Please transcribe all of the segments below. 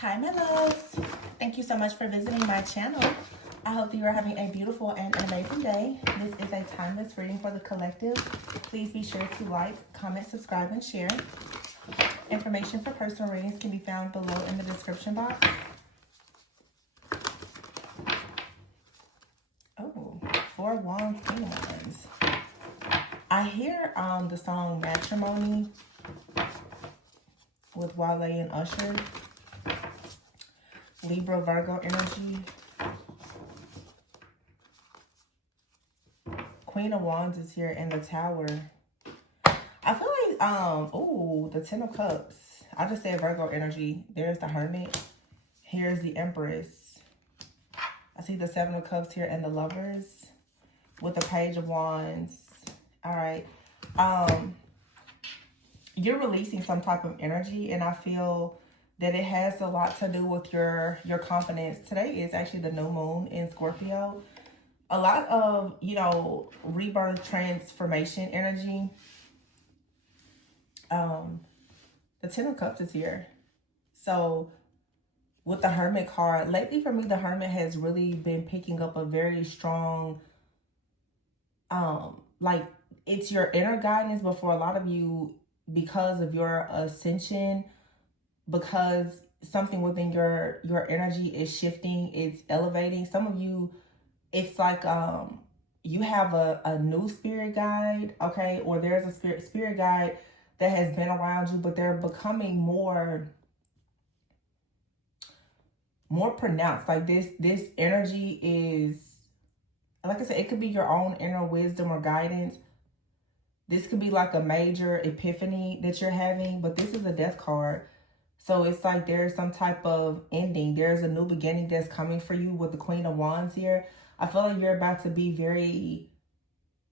Hi my loves, thank you so much for visiting my channel. I hope that you are having a beautiful and an amazing day. This is a timeless reading for the collective. Please be sure to like, comment, subscribe, and share. Information for personal readings can be found below in the description box. Oh, 4 Wands, Queen of Wands. I hear the song Matrimony with Wale and Usher. Libra, Virgo energy. Queen of Wands is here in the Tower. I feel like, oh, the 10 of Cups. I just said Virgo energy. There's the Hermit. Here's the Empress. I see the 7 of Cups here and the Lovers with the Page of Wands. All right. You're releasing some type of energy, and I feel that it has a lot to do with your confidence. Today is actually the new moon in Scorpio. A lot of, you know, rebirth, transformation energy. The 10 of Cups is here. So with the Hermit card, lately for me, the Hermit has really been picking up a very strong, like it's your inner guidance, but for a lot of you, because of your ascension, because something within your energy is shifting, it's elevating. Some of you, it's like you have a new spirit guide, okay, or there's a spirit guide that has been around you, but they're becoming more pronounced. Like this energy is, like I said, it could be your own inner wisdom or guidance. This could be like a major epiphany that you're having, but this is a Death card. So it's like there's some type of ending. There's a new beginning that's coming for you with the Queen of Wands here. I feel like you're about to be very,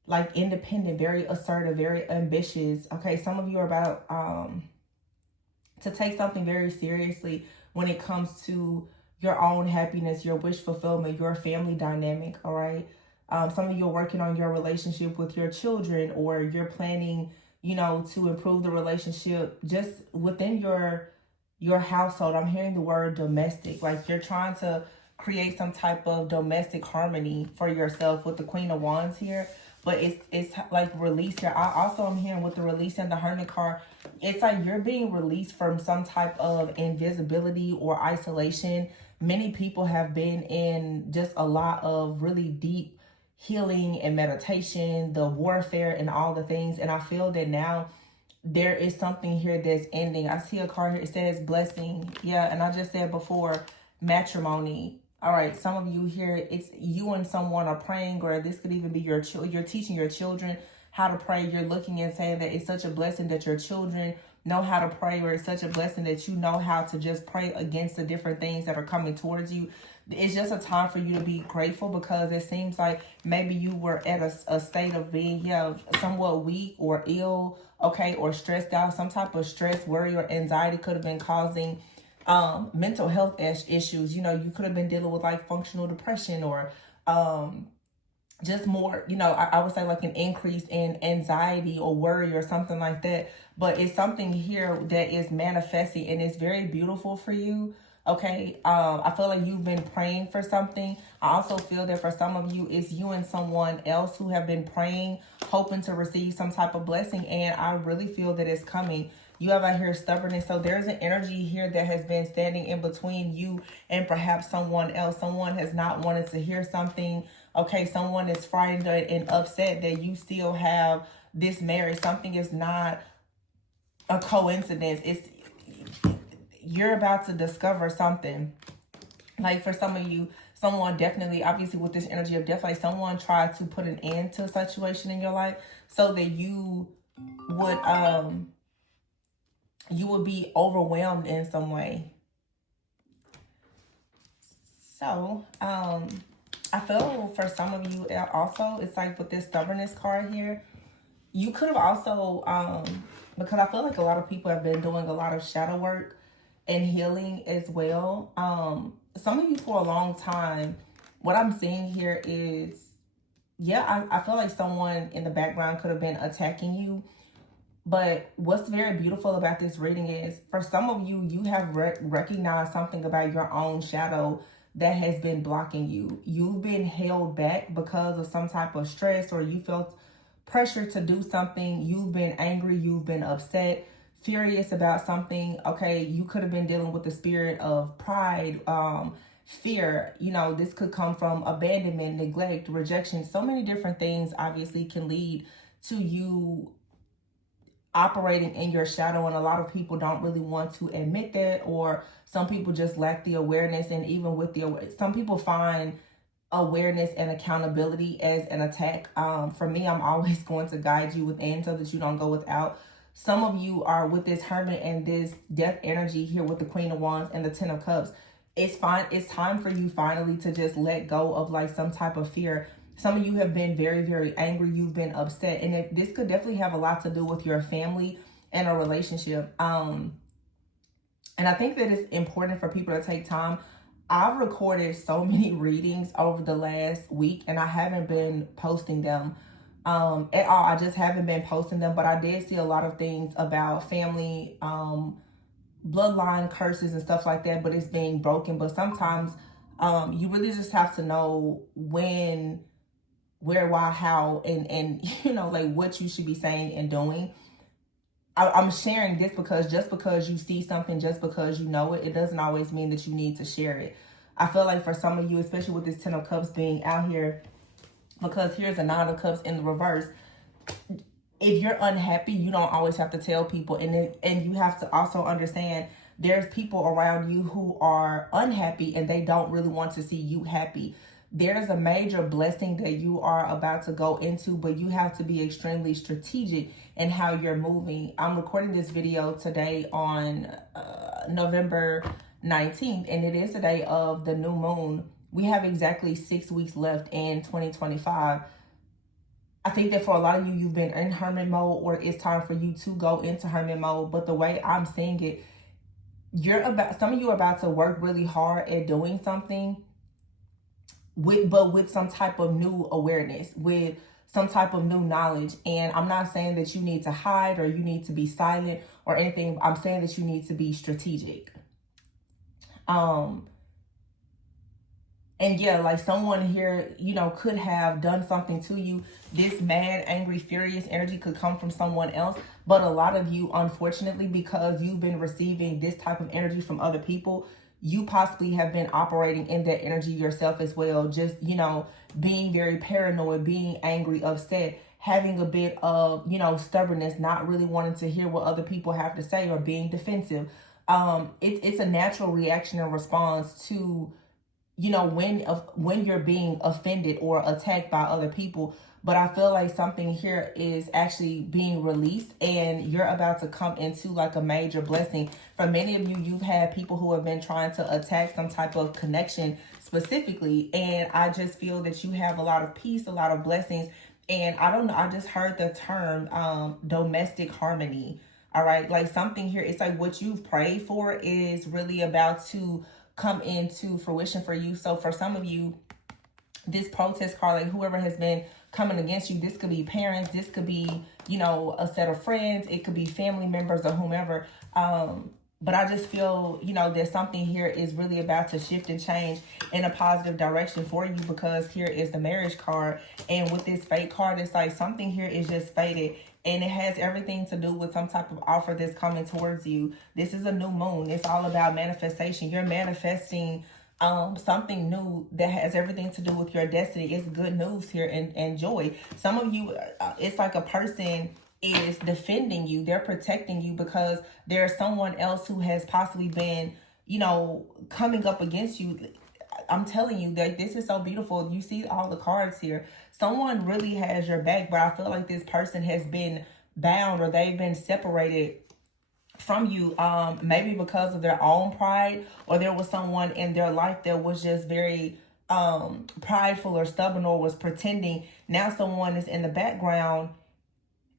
like, independent, very assertive, very ambitious. Okay, some of you are about to take something very seriously when it comes to your own happiness, your wish fulfillment, your family dynamic, all right? Some of you are working on your relationship with your children, or you're planning, you know, to improve the relationship just within your household. I'm hearing the word domestic, like you're trying to create some type of domestic harmony for yourself with the Queen of Wands here. But it's like release here. I also am hearing with the release and the Hermit card, it's like you're being released from some type of invisibility or isolation. Many people have been in just a lot of really deep healing and meditation, the warfare and all the things. And I feel that now there is something here that's ending. I see a card here. It says blessing. Yeah, and I just said before, matrimony. All right, some of you here, it's you and someone are praying, or this could even be your children. You're teaching your children how to pray. You're looking and saying that it's such a blessing that your children know how to pray, or it's such a blessing that you know how to just pray against the different things that are coming towards you. It's just a time for you to be grateful, because it seems like maybe you were at a state of being, yeah, somewhat weak or ill, okay, or stressed out. Some type of stress, worry, or anxiety could have been causing mental health issues. You know, you could have been dealing with like functional depression, or just more, you know, I would say like an increase in anxiety or worry or something like that. But it's something here that is manifesting, and it's very beautiful for you. Okay, I feel like you've been praying for something. I also feel that for some of you, it's you and someone else who have been praying, hoping to receive some type of blessing. And I really feel that it's coming. You have out here stubbornness. So there's an energy here that has been standing in between you and perhaps someone else. Someone has not wanted to hear something. Okay, someone is frightened and upset that you still have this marriage. Something is not a coincidence. It's you're about to discover something. Like for some of you, someone definitely, obviously with this energy of death, like someone tried to put an end to a situation in your life so that you would be overwhelmed in some way. So, I feel for some of you also, it's like with this stubbornness card here, you could have also, because I feel like a lot of people have been doing a lot of shadow work and healing as well. Some of you for a long time, what I'm seeing here is, yeah, I feel like someone in the background could have been attacking you, But what's very beautiful about this reading is, for some of you, you have recognized something about your own shadow that has been blocking you. You've been held back because of some type of stress, or you felt pressure to do something. You've been angry, you've been upset, furious about something. Okay, you could have been dealing with the spirit of pride, fear. You know, this could come from abandonment, neglect, rejection. So many different things obviously can lead to you operating in your shadow, and a lot of people don't really want to admit that, or some people just lack the awareness. And even with some people find awareness and accountability as an attack. For me, I'm always going to guide you within so that you don't go without. Some of you are with this Hermit and this death energy here with the Queen of Wands and the Ten of Cups. It's fine. It's time for you finally to just let go of like some type of fear. Some of you have been very, very angry. You've been upset. And this could definitely have a lot to do with your family and a relationship. And I think that it's important for people to take time. I've recorded so many readings over the last week, and I haven't been posting them at all. I just haven't been posting them, but I did see a lot of things about family, bloodline curses and stuff like that, but it's being broken. But sometimes you really just have to know when, where, why, how, and you know, like what you should be saying and doing. I'm sharing this because just because you see something, just because you know it, it doesn't always mean that you need to share it. I feel like for some of you, especially with this Ten of Cups being out here, because here's a Nine of Cups in the reverse. If you're unhappy, you don't always have to tell people. And you have to also understand there's people around you who are unhappy and they don't really want to see you happy. There's a major blessing that you are about to go into, but you have to be extremely strategic in how you're moving. I'm recording this video today on November 19th, and it is the day of the new moon. We have exactly 6 weeks left in 2025. I think that for a lot of you, you've been in hermit mode, or it's time for you to go into hermit mode. But the way I'm seeing it, some of you are about to work really hard at doing something with some type of new awareness, with some type of new knowledge. And I'm not saying that you need to hide or you need to be silent or anything. I'm saying that you need to be strategic. And yeah, like someone here, you know, could have done something to you. This mad, angry, furious energy could come from someone else. But a lot of you, unfortunately, because you've been receiving this type of energy from other people, you possibly have been operating in that energy yourself as well. Just, you know, being very paranoid, being angry, upset, having a bit of, you know, stubbornness, not really wanting to hear what other people have to say, or being defensive. It's a natural reaction and response to, you know, when you're being offended or attacked by other people. But I feel like something here is actually being released, and you're about to come into like a major blessing. For many of you, you've had people who have been trying to attack some type of connection specifically, and I just feel that you have a lot of peace, a lot of blessings. And I don't know, I just heard the term domestic harmony. All right, like something here, it's like what you've prayed for is really about to come into fruition for you. So for some of you, this protest card, like whoever has been coming against you, this could be parents, this could be, you know, a set of friends, it could be family members or whomever. But I just feel, you know, that something here is really about to shift and change in a positive direction for you, because here is the marriage card. And with this fate card, it's like something here is just fated. And it has everything to do with some type of offer that's coming towards you. This is a new moon. It's all about manifestation. You're manifesting something new that has everything to do with your destiny. It's good news here and joy. Some of you, it's like a person is defending you. They're protecting you because there's someone else who has possibly been, you know, coming up against you. I'm telling you that this is so beautiful. You see all the cards here. Someone really has your back, but I feel like this person has been bound, or they've been separated from you, maybe because of their own pride, or there was someone in their life that was just very prideful or stubborn, or was pretending. Now someone is in the background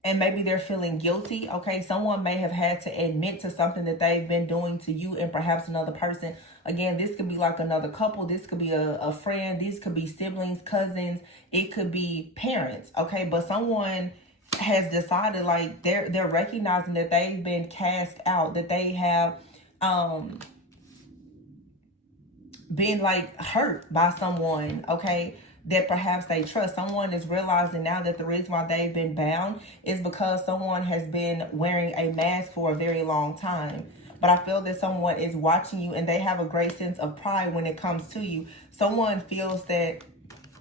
and maybe they're feeling guilty. Okay, someone may have had to admit to something that they've been doing to you and perhaps another person. Again, this could be like another couple. This could be a friend. These could be siblings, cousins. It could be parents. Okay, but someone has decided, like, they're recognizing that they've been cast out, that they have been like hurt by someone, okay, that perhaps they trust. Someone is realizing now that the reason why they've been bound is because someone has been wearing a mask for a very long time. But I feel that someone is watching you and they have a great sense of pride when it comes to you. Someone feels that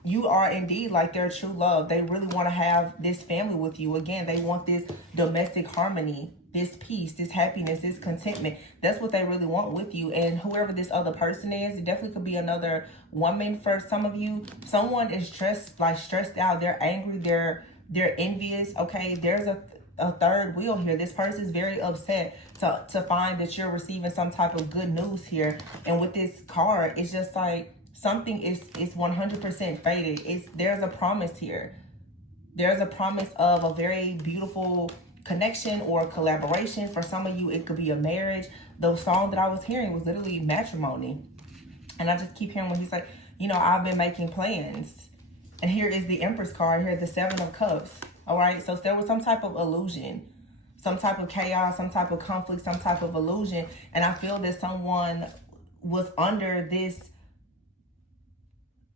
you are indeed like their true love. They really want to have this family with you. Again, they want this domestic harmony, this peace, this happiness, this contentment. That's what they really want with you. And whoever this other person is, it definitely could be another woman for some of you. Someone is stressed out. They're angry. They're envious. Okay, there's a third wheel here. This person is very upset to find that you're receiving some type of good news here. And with this card, it's just like something is 100% faded. There's a promise here. There's a promise of a very beautiful connection or collaboration. For some of you, it could be a marriage. The song that I was hearing was literally matrimony. And I just keep hearing when he's like, you know, I've been making plans. And here is the Empress card. Here, the Seven of Cups. All right. So there was some type of illusion, some type of chaos, some type of conflict, some type of illusion. And I feel that someone was under this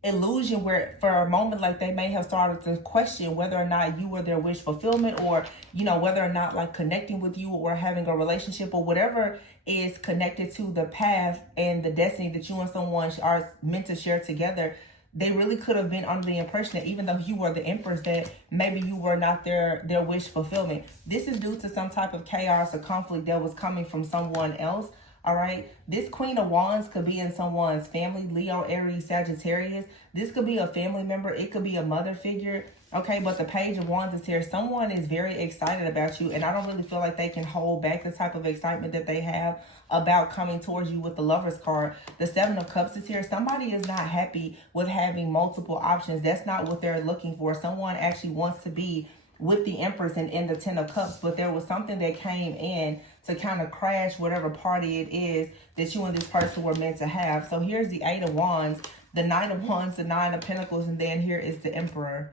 illusion where for a moment, like, they may have started to question whether or not you were their wish fulfillment, or, you know, whether or not like connecting with you or having a relationship or whatever is connected to the path and the destiny that you and someone are meant to share together. They really could have been under the impression that even though you were the Empress, that maybe you were not their wish fulfillment. This is due to some type of chaos or conflict that was coming from someone else. All right. This Queen of Wands could be in someone's family, Leo, Aries, Sagittarius. This could be a family member. It could be a mother figure. Okay. But the Page of Wands is here. Someone is very excited about you. And I don't really feel like they can hold back the type of excitement that they have about coming towards you with the Lover's card. The Seven of Cups is here. Somebody is not happy with having multiple options. That's not what they're looking for. Someone actually wants to be with the Empress and in the Ten of Cups, but there was something that came in to kind of crash whatever party it is that you and this person were meant to have. So here's the Eight of Wands, the Nine of Wands, the Nine of Pentacles, and then here is the Emperor.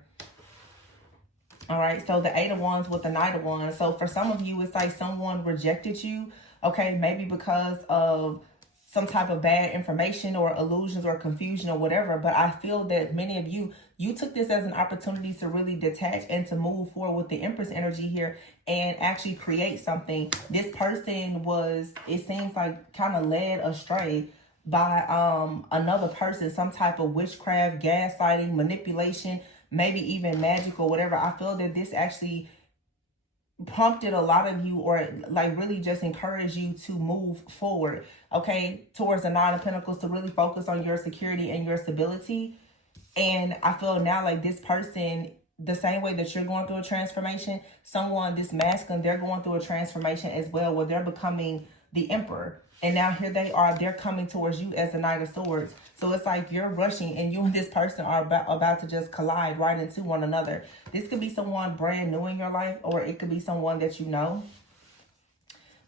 All right, so the Eight of Wands with the Knight of Wands. So for some of you, it's like someone rejected you, okay, maybe because of some type of bad information or illusions or confusion or whatever. But I feel that many of you, you took this as an opportunity to really detach and to move forward with the Empress energy here and actually create something. This person was, it seems like, kind of led astray by another person, some type of witchcraft, gaslighting, manipulation, maybe even magic or whatever. I feel that this actually prompted a lot of you, or like really just encouraged you to move forward, okay, towards the Nine of Pentacles, to really focus on your security and your stability. And I feel now like this person, the same way that you're going through a transformation, someone, this masculine, they're going through a transformation as well, where they're becoming the Emperor. And now here they are, they're coming towards you as the Knight of Swords. So it's like you're rushing and you and this person are about to just collide right into one another. This could be someone brand new in your life, or it could be someone that you know.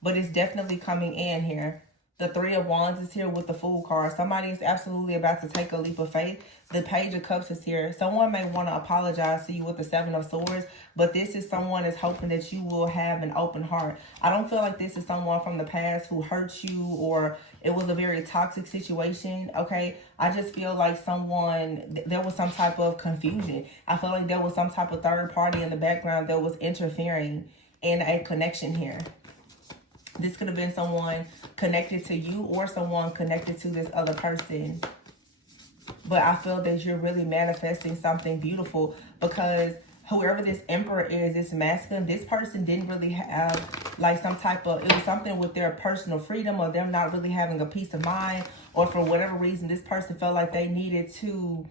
But it's definitely coming in here. The Three of Wands is here with the Fool card. Somebody is absolutely about to take a leap of faith. The Page of Cups is here. Someone may want to apologize to you with the Seven of Swords, but this is someone is hoping that you will have an open heart. I don't feel like this is someone from the past who hurt you or it was a very toxic situation, okay? I just feel like there was some type of confusion. I feel like there was some type of third party in the background that was interfering in a connection here. This could have been someone connected to you or someone connected to this other person. But I feel that you're really manifesting something beautiful, because whoever this Emperor is, this masculine, this person didn't really have like some type of, it was something with their personal freedom or them not really having a peace of mind, or for whatever reason, this person felt like they needed to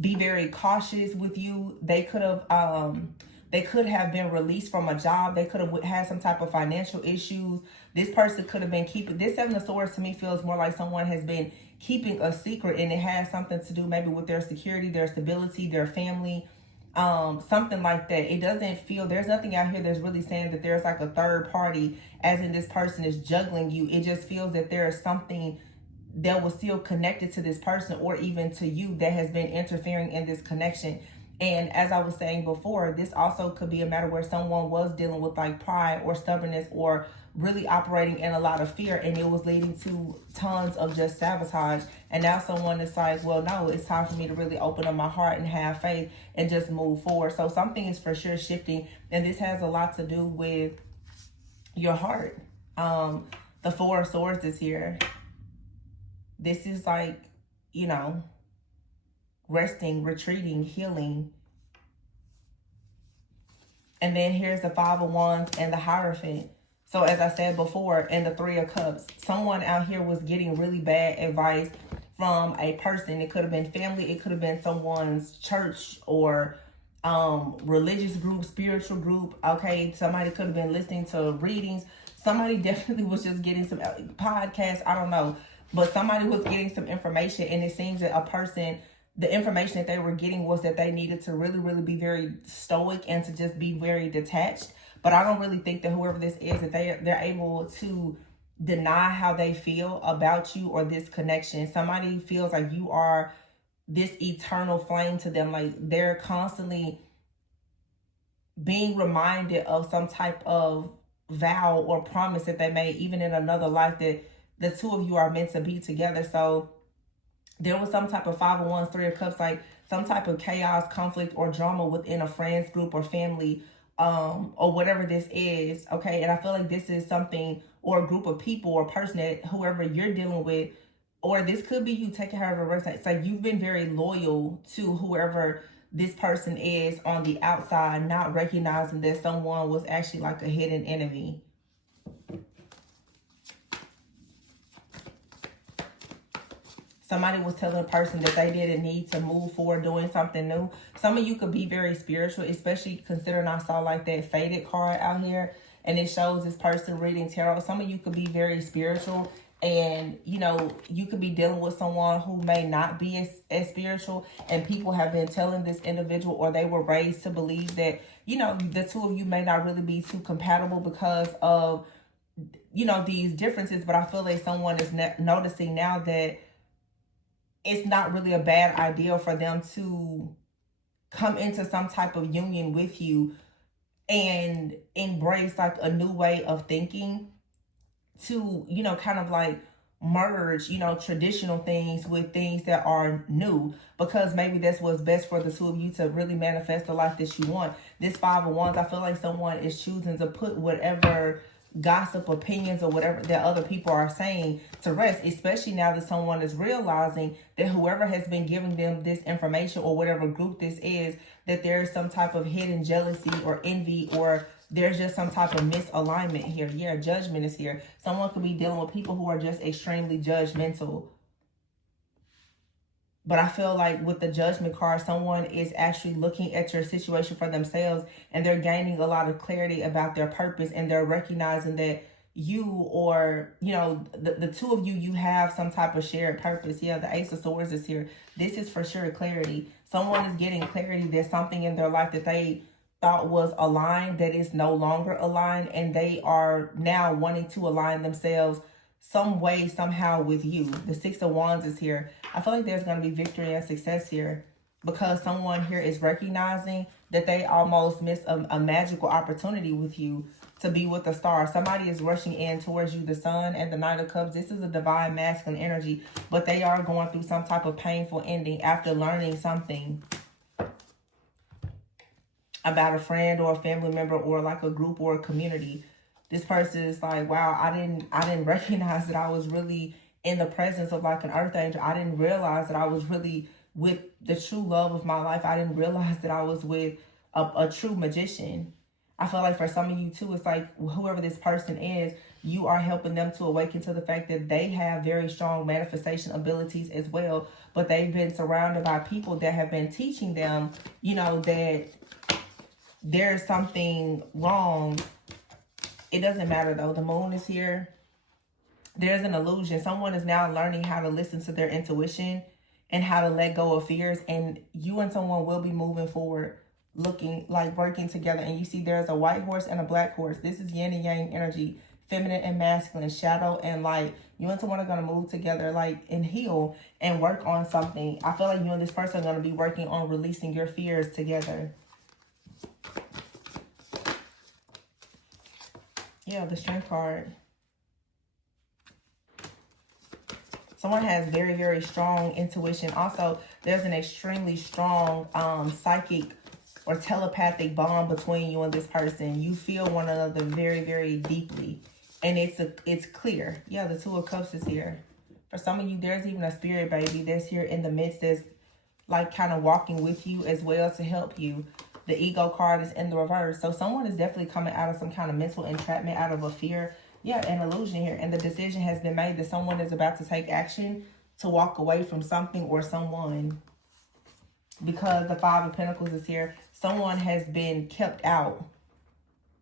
be very cautious with you. They could have been released from a job. They could have had some type of financial issues. This person could have been this Seven of Swords to me feels more like someone has been keeping a secret, and it has something to do maybe with their security, their stability, their family, something like that. It doesn't feel, there's nothing out here that's really saying that there's like a third party, as in this person is juggling you. It just feels that there is something that was still connected to this person or even to you that has been interfering in this connection. And as I was saying before, this also could be a matter where someone was dealing with like pride or stubbornness or really operating in a lot of fear, and it was leading to tons of just sabotage. And now someone is like, well, no, it's time for me to really open up my heart and have faith and just move forward. So something is for sure shifting, and this has a lot to do with your heart. The Four of Swords is here. This is like, you know, resting, retreating, healing. And then here's the Five of Wands and the Hierophant. So as I said before, and the Three of Cups, someone out here was getting really bad advice from a person. It could have been family. It could have been someone's church or religious group, spiritual group. Okay, somebody could have been listening to readings. Somebody definitely was just getting some podcasts. I don't know. But somebody was getting some information, and it seems that a person, the information that they were getting was that they needed to really, really be very stoic and to just be very detached. But I don't really think that whoever this is, that they're able to deny how they feel about you or this connection. Somebody feels like you are this eternal flame to them. Like they're constantly being reminded of some type of vow or promise that they made, even in another life, that the two of you are meant to be together. So there was some type of Five of Wands, Three of Cups, like some type of chaos, conflict, or drama within a friends group or family, or whatever this is, okay? And I feel like this is something, or a group of people or person that whoever you're dealing with, or this could be you, take it however it works. It's like you've been very loyal to whoever this person is on the outside, not recognizing that someone was actually like a hidden enemy. Somebody was telling a person that they didn't need to move forward doing something new. Some of you could be very spiritual, especially considering I saw like that faded card out here, and it shows this person reading tarot. Some of you could be very spiritual, and you know, you could be dealing with someone who may not be as spiritual, and people have been telling this individual, or they were raised to believe that, you know, the two of you may not really be too compatible because of, you know, these differences. But I feel like someone is noticing now that it's not really a bad idea for them to come into some type of union with you and embrace like a new way of thinking, to, you know, kind of like merge, you know, traditional things with things that are new, because maybe that's what's best for the two of you to really manifest the life that you want. This Five of Wands, I feel like someone is choosing to put whatever gossip, opinions, or whatever that other people are saying to rest, especially now that someone is realizing that whoever has been giving them this information, or whatever group this is, that there's some type of hidden jealousy or envy, or there's just some type of misalignment here. Yeah, judgment is here. Someone could be dealing with people who are just extremely judgmental. But I feel like with the Judgment card, someone is actually looking at your situation for themselves, and they're gaining a lot of clarity about their purpose, and they're recognizing that you, or, you know, the two of you, you have some type of shared purpose. Yeah, the Ace of Swords is here. This is for sure clarity. Someone is getting clarity. There's something in their life that they thought was aligned that is no longer aligned, and they are now wanting to align themselves some way, somehow with you. The Six of Wands is here. I feel like there's going to be victory and success here, because someone here is recognizing that they almost missed a magical opportunity with you to be with the star. Somebody is rushing in towards you. The Sun and the Knight of Cups. This is a divine masculine energy, but they are going through some type of painful ending after learning something about a friend or a family member, or like a group or a community. This person is like, wow, I didn't recognize that I was really in the presence of like an earth angel. I didn't realize that I was really with the true love of my life. I didn't realize that I was with a true magician. I feel like for some of you too, it's like whoever this person is, you are helping them to awaken to the fact that they have very strong manifestation abilities as well. But they've been surrounded by people that have been teaching them, you know, that there's something wrong. It doesn't matter though. The Moon is here. There's an illusion. Someone is now learning how to listen to their intuition and how to let go of fears. And you and someone will be moving forward, looking like working together. And you see there's a white horse and a black horse. This is yin and yang energy, feminine and masculine, shadow and light. You and someone are going to move together, like, and heal and work on something. I feel like you and this person are going to be working on releasing your fears together. Yeah, the Strength card. Someone has very, very strong intuition. Also, there's an extremely strong psychic or telepathic bond between you and this person. You feel one another very, very deeply. And it's clear. Yeah, the Two of Cups is here. For some of you, there's even a spirit baby that's here in the midst that's like kind of walking with you as well to help you. The Ego card is in the reverse. So someone is definitely coming out of some kind of mental entrapment, out of a fear. Yeah, an illusion here. And the decision has been made that someone is about to take action to walk away from something or someone. Because the Five of Pentacles is here. Someone has been kept out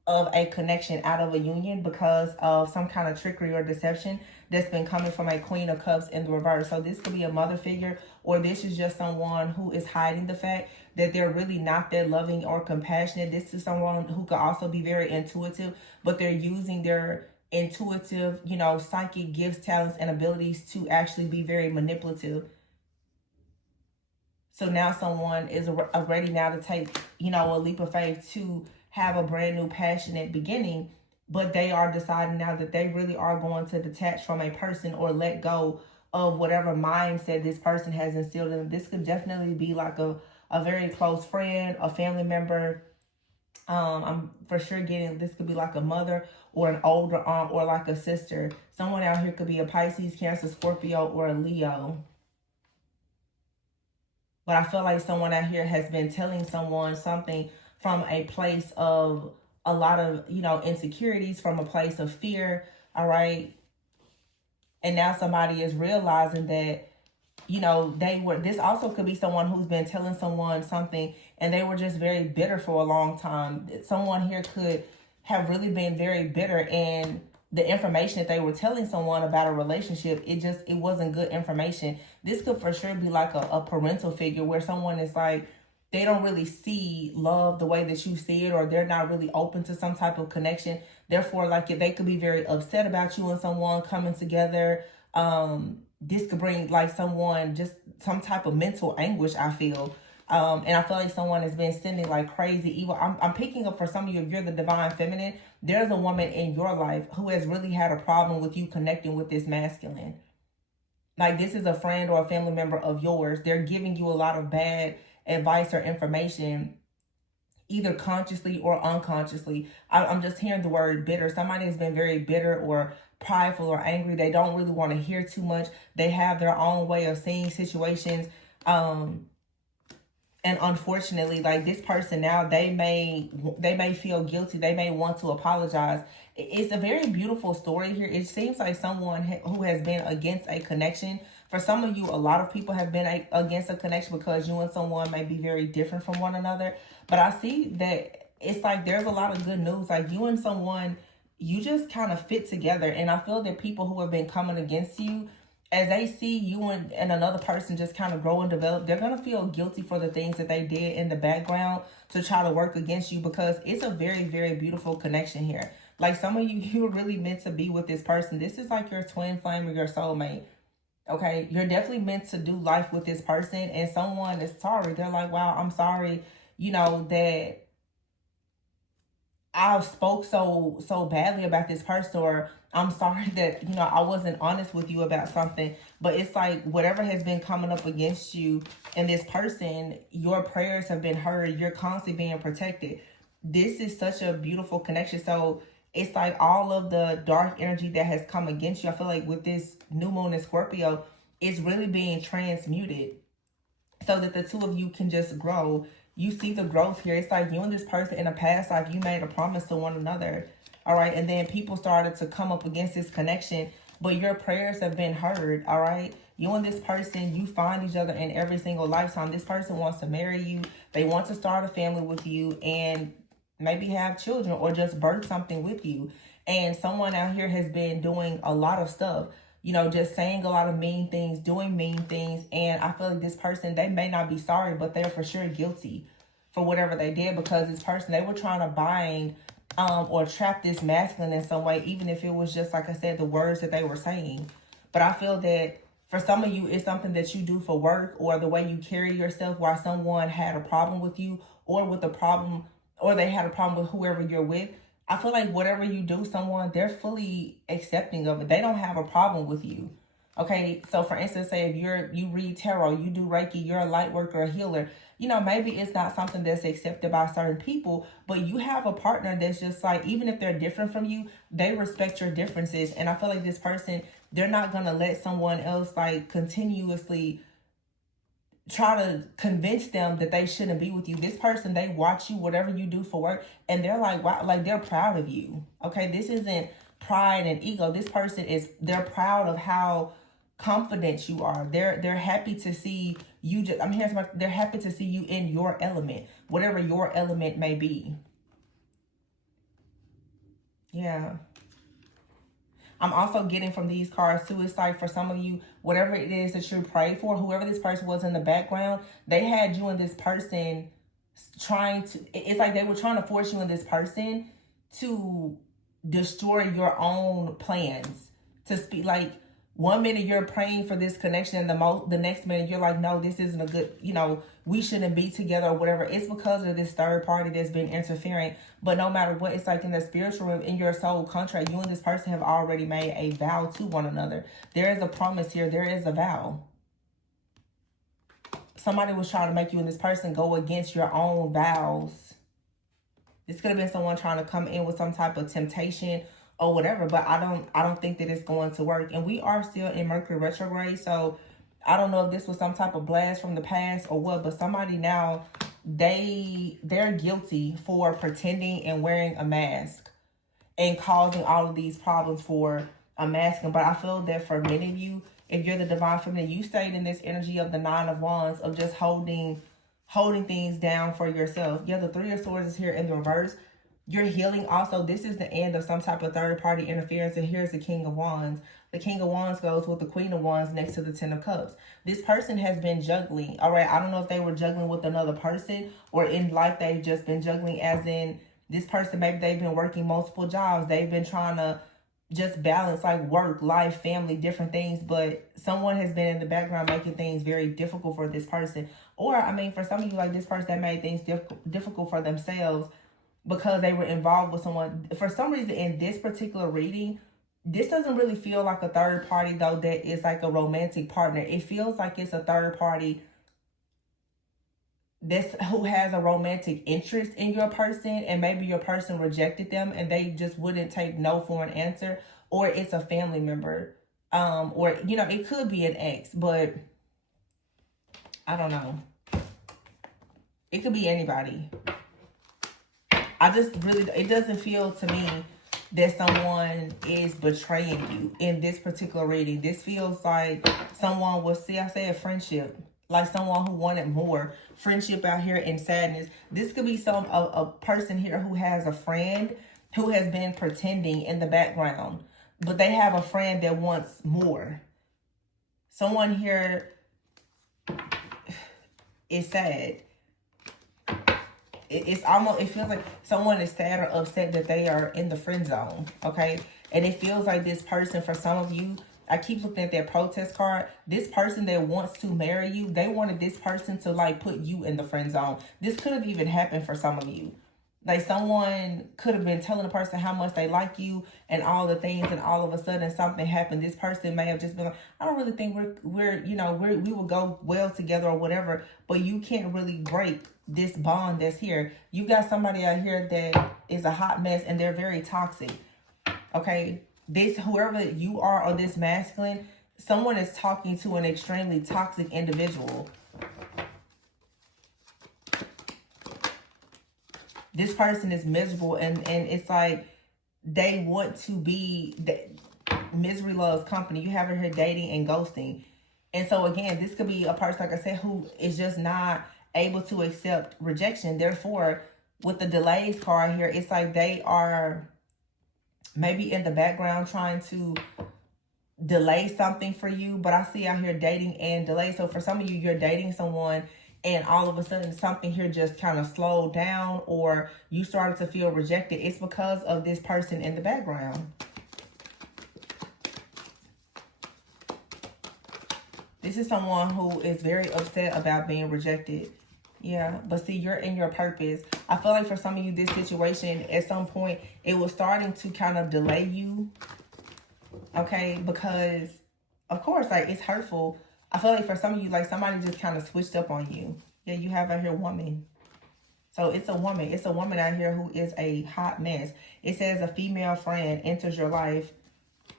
of a connection, out of a union, because of some kind of trickery or deception that's been coming from a Queen of Cups in the reverse. So this could be a mother figure, or this is just someone who is hiding the fact that they're really not that loving or compassionate. This is someone who could also be very intuitive, but they're using their intuitive, you know, psychic gifts, talents, and abilities to actually be very manipulative. So now someone is ready now to take, you know, a leap of faith to have a brand new passionate beginning, but they are deciding now that they really are going to detach from a person or let go of whatever mindset this person has instilled in them. This could definitely be like a very close friend, a family member. I'm for sure getting, this could be like a mother or an older aunt or like a sister. Someone out here could be a Pisces, Cancer, Scorpio, or a Leo. But I feel like someone out here has been telling someone something from a place of a lot of, you know, insecurities, from a place of fear, all right? And now somebody is realizing that, you know, this also could be someone who's been telling someone something and they were just very bitter for a long time. Someone here could have really been very bitter, and the information that they were telling someone about a relationship, it wasn't good information. This could for sure be like a parental figure, where someone is like, they don't really see love the way that you see it, or they're not really open to some type of connection. Therefore, like, they could be very upset about you and someone coming together. This could bring like someone just some type of mental anguish, I feel. And I feel like someone has been sending like crazy evil. I'm picking up for some of you, if you're the divine feminine, there's a woman in your life who has really had a problem with you connecting with this masculine. Like, this is a friend or a family member of yours. They're giving you a lot of bad advice or information, either consciously or unconsciously. I'm just hearing the word bitter. Somebody has been very bitter or prideful or angry. They don't really want to hear too much. They have their own way of seeing situations. And unfortunately, like, this person now, they may feel guilty. They may want to apologize. It's a very beautiful story here. It seems like someone who has been against a connection. For some of you, a lot of people have been against a connection because you and someone may be very different from one another. But I see that it's like there's a lot of good news. Like, you and someone, you just kind of fit together. And I feel that people who have been coming against you, as they see you and another person just kind of grow and develop, they're going to feel guilty for the things that they did in the background to try to work against you, because it's a very, very beautiful connection here. Like, some of you, you're really meant to be with this person. This is like your twin flame or your soulmate. Okay, you're definitely meant to do life with this person, and someone is sorry. They're like, wow, I'm sorry, you know, that I spoke so badly about this person, or I'm sorry that, you know, I wasn't honest with you about something. But it's like whatever has been coming up against you and this person, your prayers have been heard. You're constantly being protected. This is such a beautiful connection. So it's like all of the dark energy that has come against you, I feel like with this new moon in Scorpio, it's really being transmuted so that the two of you can just grow. You see the growth here. It's like you and this person in a past life, you made a promise to one another. All right. And then people started to come up against this connection, but your prayers have been heard. All right. You and this person, you find each other in every single lifetime. This person wants to marry you. They want to start a family with you and maybe have children or just birth something with you. And someone out here has been doing a lot of stuff, you know, just saying a lot of mean things, doing mean things. And I feel like this person, they may not be sorry, but they're for sure guilty for whatever they did, because this person, they were trying to bind or trap this masculine in some way, even if it was just, like I said, the words that they were saying. But I feel that for some of you, it's something that you do for work, or the way you carry yourself, while someone had a problem with you, or with a problem, or they had a problem with whoever you're with. I feel like whatever you do, someone, they're fully accepting of it. They don't have a problem with you. Okay, so for instance, say if you read tarot, you do Reiki, you're a light worker, a healer, you know, maybe it's not something that's accepted by certain people, but you have a partner that's just like, even if they're different from you, they respect your differences. And I feel like this person, they're not going to let someone else like continuously try to convince them that they shouldn't be with you. This person, they watch you, whatever you do for work, and they're like, wow, like they're proud of you. Okay, this isn't pride and ego. This person is, they're proud of how confident you are. They're happy to see you. They're happy to see you in your element, whatever your element may be. Yeah. I'm also getting from these cards too, it's like for some of you, whatever it is that you pray for, whoever this person was in the background, they had you and this person trying to, it's like they were trying to force you and this person to destroy your own plans. To speak, like, one minute you're praying for this connection, and the next minute you're like, no, this isn't a good, you know, we shouldn't be together or whatever. It's because of this third party that's been interfering. But no matter what, it's like in the spiritual realm, in your soul contract, you and this person have already made a vow to one another. There is a promise here. There is a vow. Somebody was trying to make you and this person go against your own vows. This could have been someone trying to come in with some type of temptation or whatever, but I don't think that it's going to work. And we are still in Mercury retrograde, so I don't know if this was some type of blast from the past or what, but somebody now, they're guilty for pretending and wearing a mask and causing all of these problems for a masking. But I feel that for many of you, if you're the divine feminine, you stayed in this energy of the Nine of Wands, of just holding things down for yourself. Yeah, the Three of Swords is here in the reverse. You're healing also. This is the end of some type of third party interference. And here's the King of Wands. The King of Wands goes with the Queen of Wands next to the Ten of Cups. This person has been juggling. All right, I don't know if they were juggling with another person, or in life they've just been juggling, as in this person, maybe they've been working multiple jobs. They've been trying to just balance like work, life, family, different things. But someone has been in the background making things very difficult for this person. Or, I mean, for some of you, like this person that made things difficult for themselves, because they were involved with someone. For some reason, in this particular reading, this doesn't really feel like a third party, though, that is like a romantic partner. It feels like it's a third party who has a romantic interest in your person, and maybe your person rejected them and they just wouldn't take no for an answer. Or it's a family member. Or, you know, it could be an ex, but I don't know. It could be anybody. I just really, it doesn't feel to me that someone is betraying you in this particular reading. This feels like someone was, I say a friendship, like someone who wanted more. Friendship out here in sadness. This could be a person here who has a friend who has been pretending in the background, but they have a friend that wants more. Someone here is sad. It's almost, it feels like someone is sad or upset that they are in the friend zone, okay? And it feels like this person, for some of you, I keep looking at that protest card. This person that wants to marry you, they wanted this person to like put you in the friend zone. This could have even happened for some of you. Like someone could have been telling the person how much they like you and all the things, and all of a sudden something happened. This person may have just been like, I don't really think we will go well together or whatever, but you can't really break this bond that's here. You got somebody out here that is a hot mess and they're very toxic. Okay, this, whoever you are, or this masculine, someone is talking to an extremely toxic individual. This person is miserable, and it's like they want to be, misery loves company. You have her dating and ghosting. And so again, this could be a person, like I said, who is just not able to accept rejection. Therefore, with the delays card here, it's like they are maybe in the background trying to delay something for you. But I see out here dating and delay. So for some of you, you're dating someone and all of a sudden something here just kind of slowed down, or you started to feel rejected. It's because of this person in the background. This is someone who is very upset about being rejected. Yeah, but see, you're in your purpose. I feel like for some of you, this situation, at some point, it was starting to kind of delay you. Okay, because, of course, like, it's hurtful. I feel like for some of you, like, somebody just kind of switched up on you. Yeah, you have out here woman. So it's a woman. It's a woman out here who is a hot mess. It says a female friend enters your life.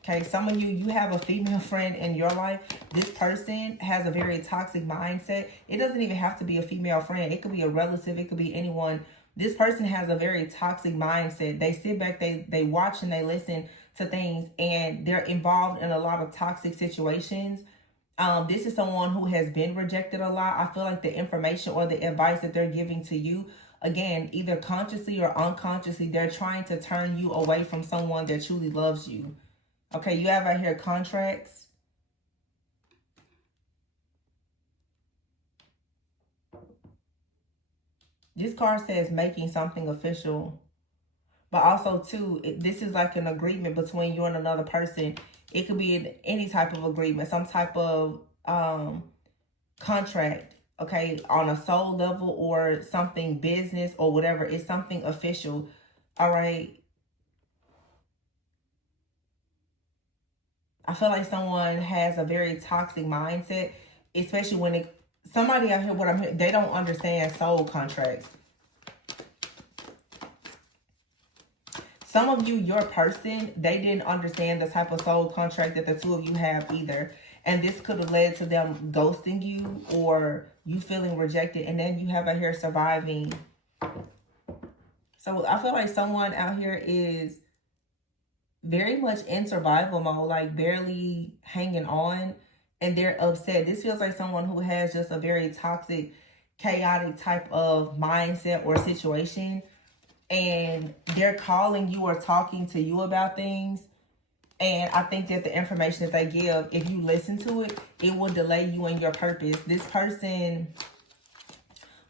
Okay, some of you, you have a female friend in your life. This person has a very toxic mindset. It doesn't even have to be a female friend. It could be a relative. It could be anyone. This person has a very toxic mindset. They sit back, they watch and they listen to things, and they're involved in a lot of toxic situations. This is someone who has been rejected a lot. I feel like the information or the advice that they're giving to you, again, either consciously or unconsciously, they're trying to turn you away from someone that truly loves you. Okay, you have out here contracts. This card says making something official. But also, too, this is like an agreement between you and another person. It could be any type of agreement, some type of contract, okay, on a soul level or something business or whatever. It's something official, all right? I feel like someone has a very toxic mindset, especially when somebody out here, what I'm hearing, they don't understand soul contracts. Some of you, your person, they didn't understand the type of soul contract that the two of you have either. And this could have led to them ghosting you or you feeling rejected. And then you have out here surviving. So I feel like someone out here is very much in survival mode, like barely hanging on, and they're upset. This feels like someone who has just a very toxic, chaotic type of mindset or situation, and they're calling you or talking to you about things. And I think that the information that they give, if you listen to it, it will delay you in your purpose. This person,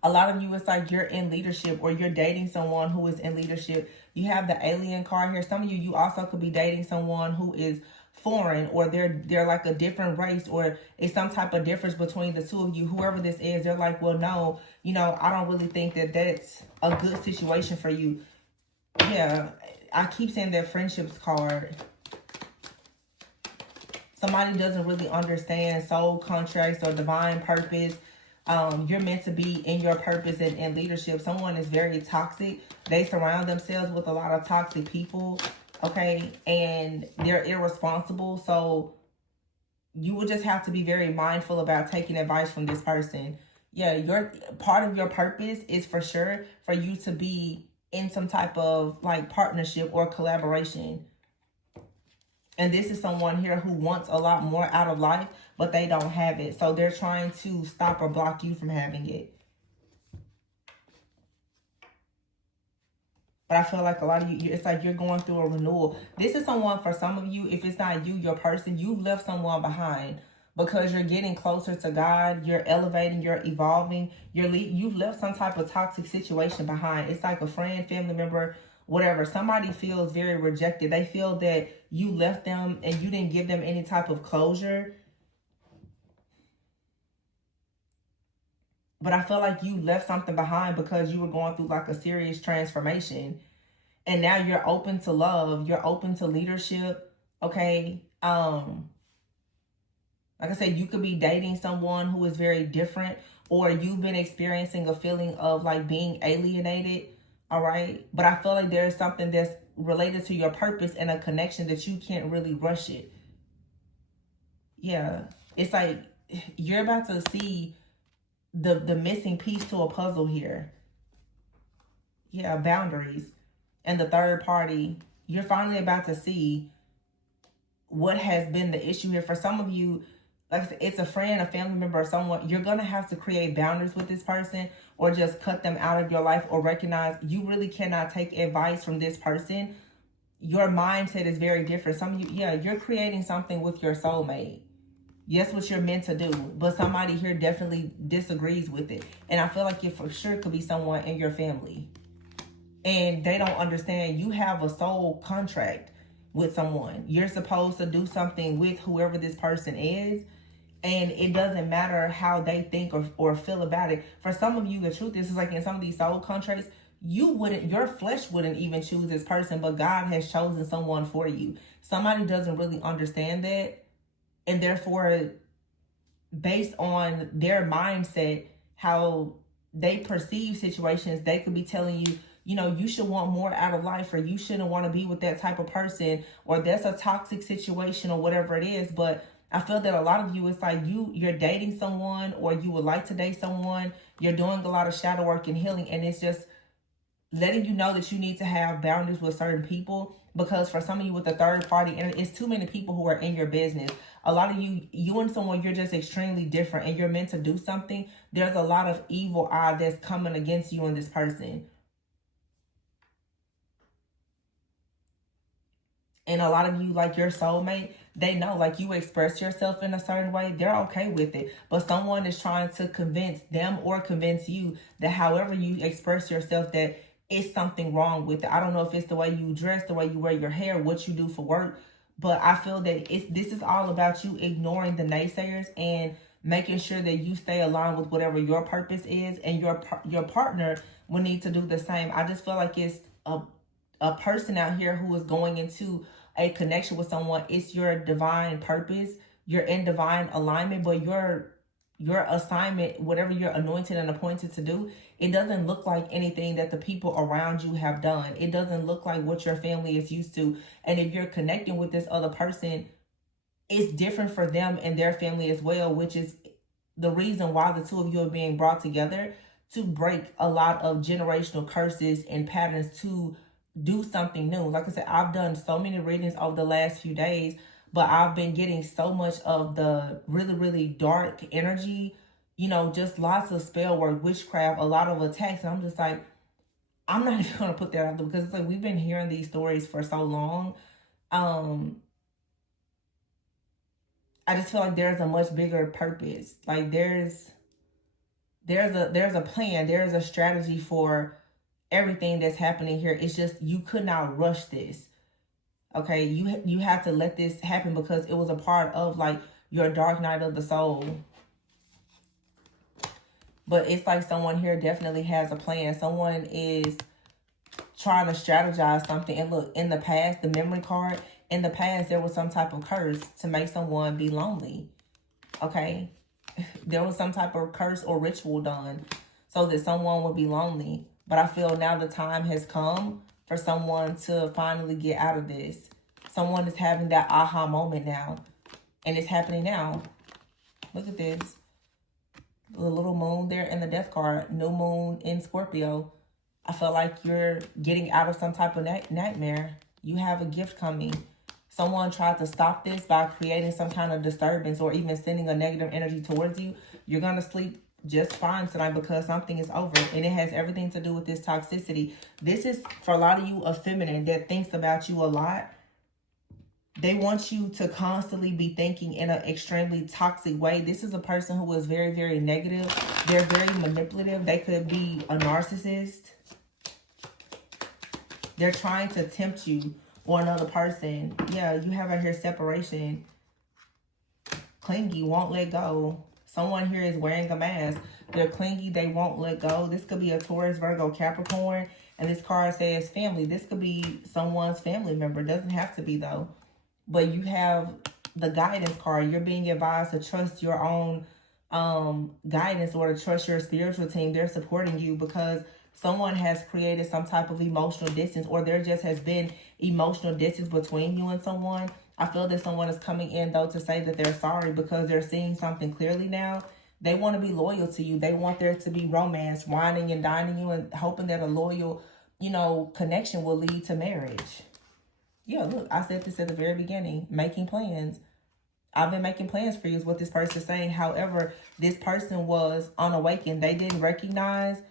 a lot of you, it's like you're in leadership or you're dating someone who is in leadership. You have the alien card here. Some of you also could be dating someone who is foreign, or they're like a different race, or it's some type of difference between the two of you. Whoever this is, they're like, well, no, you know, I don't really think that that's a good situation for you. Yeah, I keep saying that friendships card. Somebody doesn't really understand soul contracts or divine purpose. You're meant to be in your purpose and in leadership. Someone is very toxic. They surround themselves with a lot of toxic people, okay? And they're irresponsible. So you will just have to be very mindful about taking advice from this person. Yeah, your part of your purpose is for sure for you to be in some type of like partnership or collaboration. And this is someone here who wants a lot more out of life, but they don't have it. So they're trying to stop or block you from having it. But I feel like a lot of you, it's like you're going through a renewal. This is someone, for some of you, if it's not you, your person, you've left someone behind because you're getting closer to God. You're elevating, you're evolving. You've left some type of toxic situation behind. It's like a friend, family member, whatever. Somebody feels very rejected. They feel that you left them and you didn't give them any type of closure. But I feel like you left something behind because you were going through like a serious transformation. And now you're open to love. You're open to leadership. Okay. Like I said, you could be dating someone who is very different, or you've been experiencing a feeling of like being alienated. All right. But I feel like there's something that's related to your purpose and a connection that you can't really rush it. Yeah. It's like you're about to see the missing piece to a puzzle here. Yeah, boundaries. And the third party, you're finally about to see what has been the issue here. For some of you, like I said, it's a friend, a family member, or someone. You're going to have to create boundaries with this person, or just cut them out of your life, or recognize you really cannot take advice from this person. Your mindset is very different. Some of you, yeah, you're creating something with your soulmate. Yes, what you're meant to do, but somebody here definitely disagrees with it. And I feel like it for sure could be someone in your family. And they don't understand you have a soul contract with someone. You're supposed to do something with whoever this person is. And it doesn't matter how they think or feel about it. For some of you, the truth is like in some of these soul contracts, your flesh wouldn't even choose this person, but God has chosen someone for you. Somebody doesn't really understand that. And therefore, based on their mindset, how they perceive situations, they could be telling you, you know, you should want more out of life, or you shouldn't want to be with that type of person, or that's a toxic situation, or whatever it is. But I feel that a lot of you, it's like you're dating someone, or you would like to date someone, you're doing a lot of shadow work and healing, and it's just letting you know that you need to have boundaries with certain people. Because for some of you with the third party, and it's too many people who are in your business. A lot of you and someone, you're just extremely different, and you're meant to do something. There's a lot of evil eye that's coming against you and this person. And a lot of you, like your soulmate, they know, like, you express yourself in a certain way, they're okay with it. But someone is trying to convince them or convince you that however you express yourself, that it's something wrong with it. I don't know if it's the way you dress, the way you wear your hair, what you do for work. But I feel that this is all about you ignoring the naysayers and making sure that you stay aligned with whatever your purpose is, and your partner will need to do the same. I just feel like it's a person out here who is going into a connection with someone. It's your divine purpose. You're in divine alignment, but your assignment, whatever you're anointed and appointed to do, it doesn't look like anything that the people around you have done. It doesn't look like what your family is used to. And if you're connecting with this other person, it's different for them and their family as well, which is the reason why the two of you are being brought together, to break a lot of generational curses and patterns, to do something new. Like I said, I've done so many readings over the last few days, but I've been getting so much of the really, really dark energy, you know, just lots of spell work, witchcraft, a lot of attacks. And I'm just like, I'm not even going to put that out there, because it's like we've been hearing these stories for so long. I just feel like there's a much bigger purpose. Like there's a plan, there's a strategy for everything that's happening here. It's just you could not rush this. Okay, you have to let this happen because it was a part of like your dark night of the soul. But it's like someone here definitely has a plan. Someone is trying to strategize something. And look, in the past, the memory card, in the past, there was some type of curse to make someone be lonely. Okay, there was some type of curse or ritual done so that someone would be lonely. But I feel now the time has come for someone to finally get out of this. Someone is having that aha moment now. And it's happening now. Look at this. The little moon there in the death card. New moon in Scorpio. I feel like you're getting out of some type of nightmare. You have a gift coming. Someone tried to stop this by creating some kind of disturbance or even sending a negative energy towards you. You're going to sleep just fine tonight because something is over. And it has everything to do with this toxicity. This is, for a lot of you, a feminine that thinks about you a lot. They want you to constantly be thinking in an extremely toxic way. This is a person who is very, very negative. They're very manipulative. They could be a narcissist. They're trying to tempt you or another person. Yeah, you have out here separation. Clingy, won't let go. Someone here is wearing a mask. They're clingy, they won't let go. This could be a Taurus, Virgo, Capricorn. And this card says family. This could be someone's family member. Doesn't have to be though. But you have the guidance card. You're being advised to trust your own guidance or to trust your spiritual team. They're supporting you because someone has created some type of emotional distance, or there just has been emotional distance between you and someone. I feel that someone is coming in, though, to say that they're sorry because they're seeing something clearly now. They want to be loyal to you. They want there to be romance, whining and dining you, and hoping that a loyal, you know, connection will lead to marriage. Yeah, look, I said this at the very beginning. Making plans. I've been making plans for you is what this person is saying. However, this person was unawakened. They didn't recognize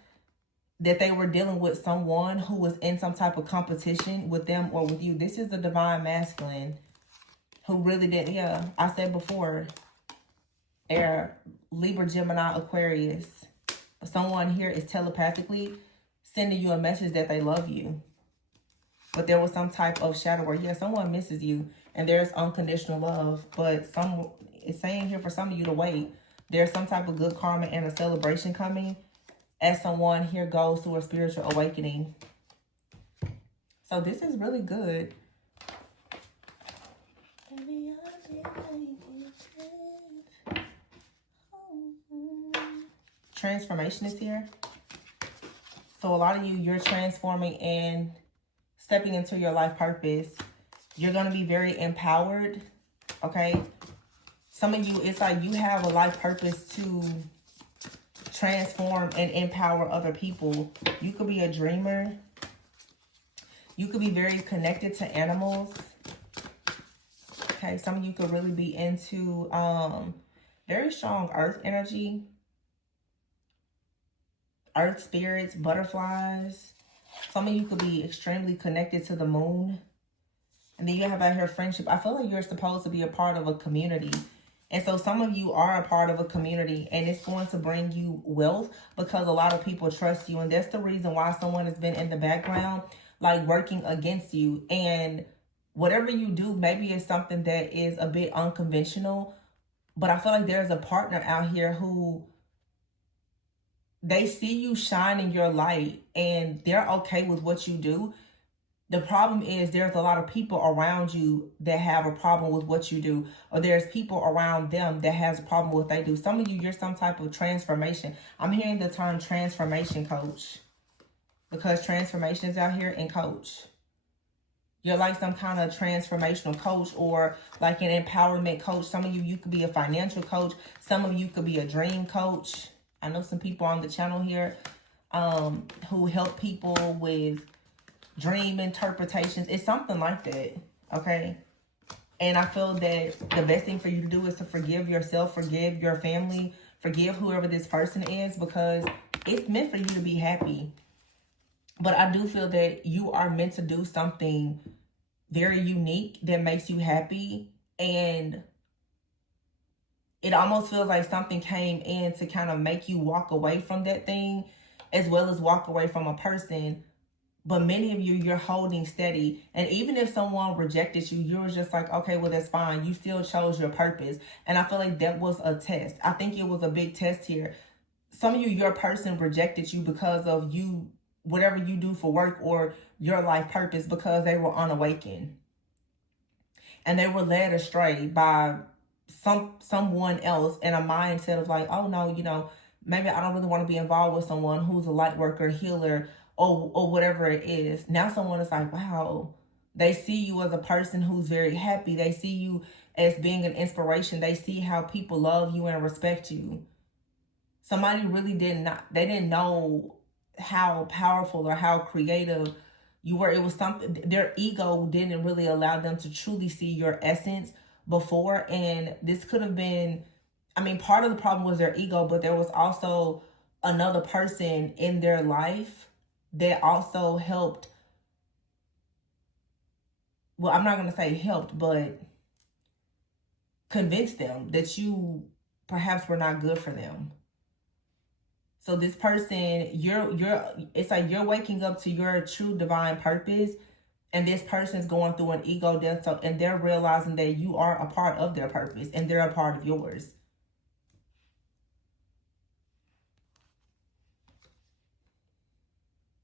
that they were dealing with someone who was in some type of competition with them or with you. This is the divine masculine who really did. Yeah, I said before, Air, Libra, Gemini, Aquarius. Someone here is telepathically sending you a message that they love you. But there was some type of shadow work. Yeah, someone misses you and there's unconditional love. But It's saying here for some of you to wait. There's some type of good karma and a celebration coming as someone here goes through a spiritual awakening. So this is really good. Transformation is here. So a lot of you, you're transforming and stepping into your life purpose. You're going to be very empowered, okay? Some of you, it's like you have a life purpose to transform and empower other people. You could be a dreamer. You could be very connected to animals. Okay, some of you could really be into very strong earth energy. Earth spirits, butterflies. Some of you could be extremely connected to the moon. And then you have out here friendship. I feel like you're supposed to be a part of a community. And so some of you are a part of a community, and it's going to bring you wealth because a lot of people trust you. And that's the reason why someone has been in the background, like working against you. And whatever you do, maybe it's something that is a bit unconventional. But I feel like there's a partner out here who, they see you shining your light and they're okay with what you do. The problem is there's a lot of people around you that have a problem with what you do, or there's people around them that has a problem with what they do. Some of you, you're some type of transformation. I'm hearing the term transformation coach because transformation is out here in coach. You're like some kind of transformational coach or like an empowerment coach. Some of you, you could be a financial coach. Some of you could be a dream coach. I know some people on the channel here who help people with dream interpretations. It's something like that, okay? And I feel that the best thing for you to do is to forgive yourself, forgive your family, forgive whoever this person is, because it's meant for you to be happy. But I do feel that you are meant to do something very unique that makes you happy, and it almost feels like something came in to kind of make you walk away from that thing as well as walk away from a person. But many of you, you're holding steady. And even if someone rejected you, you were just like, okay, well, that's fine. You still chose your purpose. And I feel like that was a test. I think it was a big test here. Some of you, your person rejected you because of you, whatever you do for work or your life purpose, because they were unawakened. And they were led astray by someone else in a mindset of like, oh no, you know, maybe I don't really want to be involved with someone who's a light worker, healer, or whatever it is. Now someone is like, wow, they see you as a person who's very happy. They see you as being an inspiration. They see how people love you and respect you. Somebody really they didn't know how powerful or how creative you were. It was something, their ego didn't really allow them to truly see your essence before. And this could have been, I mean, part of the problem was their ego, but there was also another person in their life that also helped. Well, I'm not going to say helped, but convinced them that you perhaps were not good for them. So this person, it's like you're waking up to your true divine purpose, and this person's going through an ego death, and they're realizing that you are a part of their purpose and they're a part of yours.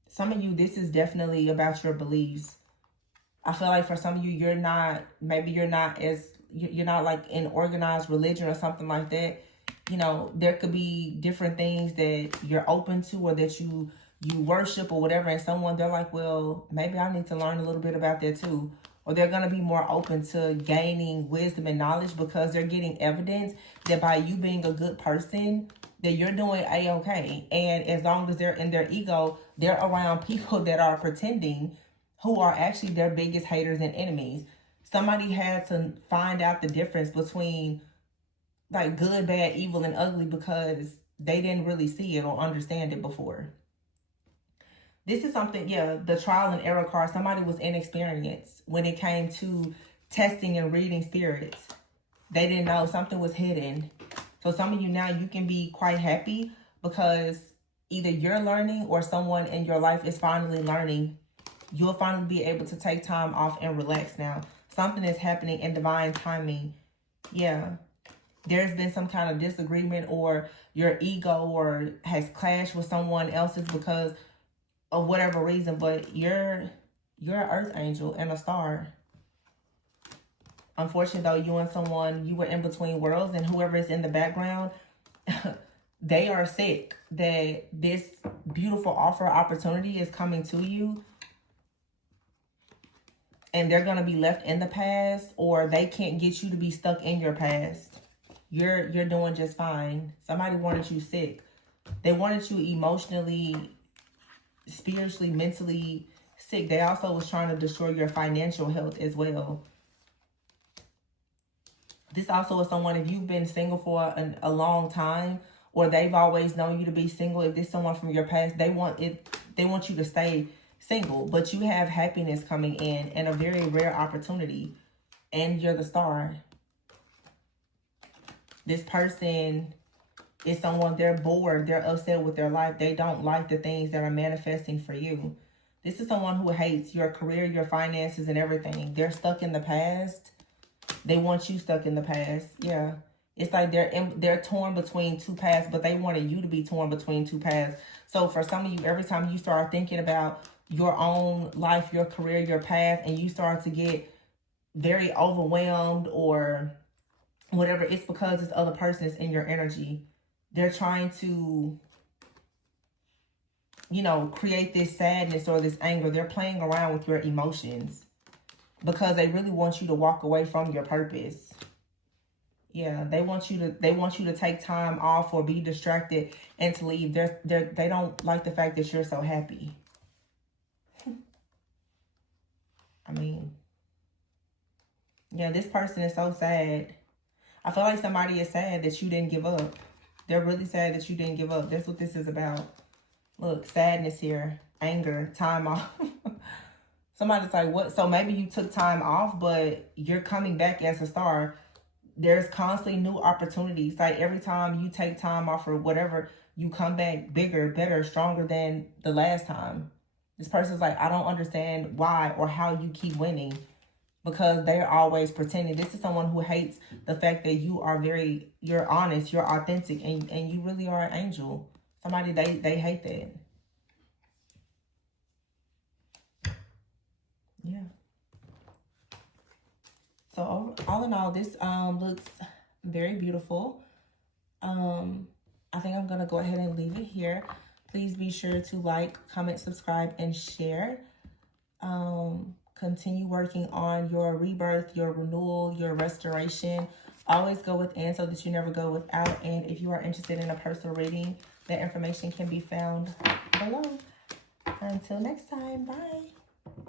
Some of you, this is definitely about your beliefs. I feel like for some of you, you're not like in organized religion or something like that. You know, there could be different things that you're open to or that you worship or whatever. And someone, they're like, well, maybe I need to learn a little bit about that too. Or they're going to be more open to gaining wisdom and knowledge because they're getting evidence that by you being a good person, that you're doing A-okay. And as long as they're in their ego, they're around people that are pretending, who are actually their biggest haters and enemies. Somebody had to find out the difference between like good, bad, evil, and ugly because they didn't really see it or understand it before. This is something, yeah, the trial and error card. Somebody was inexperienced when it came to testing and reading spirits. They didn't know, something was hidden. So some of you now, you can be quite happy because either you're learning or someone in your life is finally learning. You'll finally be able to take time off and relax now. Something is happening in divine timing. Yeah. there's been some kind of disagreement, or your ego or has clashed with someone else's because of whatever reason, but you're an earth angel and a star. Unfortunately, though, you and someone, you were in between worlds, and whoever is in the background, they are sick that this beautiful offer opportunity is coming to you, and they're going to be left in the past, or they can't get you to be stuck in your past. You're doing just fine. Somebody wanted you sick. They wanted you emotionally, spiritually, mentally sick. They also was trying to destroy your financial health as well. This also is someone, if you've been single for a long time, or they've always known you to be single, if this is someone from your past, they want you to stay single, but you have happiness coming in and a very rare opportunity, and you're the star. This person is someone, they're bored, they're upset with their life, they don't like the things that are manifesting for you. This is someone who hates your career, your finances, and everything. They're stuck in the past. They want you stuck in the past. Yeah. It's like they're torn between two paths, but they wanted you to be torn between two paths. So for some of you, every time you start thinking about your own life, your career, your path, and you start to get very overwhelmed or whatever, it's because this other person is in your energy. They're trying to, you know, create this sadness or this anger. They're playing around with your emotions because they really want you to walk away from your purpose. Yeah, they want you to take time off or be distracted and to leave. They don't like the fact that you're so happy. I mean, yeah, this person is so sad. I feel like somebody is sad that you didn't give up. They're really sad that you didn't give up. That's what this is about. Look, sadness here, anger, time off. Somebody's like, what? So maybe you took time off, but you're coming back as a star. There's constantly new opportunities. Like every time you take time off or whatever, you come back bigger, better, stronger than the last time. This person's like, I don't understand why or how you keep winning, because they're always pretending. This is someone who hates the fact that you're honest, you're authentic, and you really are an angel. Somebody, they hate that. Yeah. So all in all, this looks very beautiful. I think I'm going to go ahead and leave it here. Please be sure to like, comment, subscribe, and share. Continue working on your rebirth, your renewal, your restoration. Always go within so that you never go without. And if you are interested in a personal reading, that information can be found below. Until next time, bye.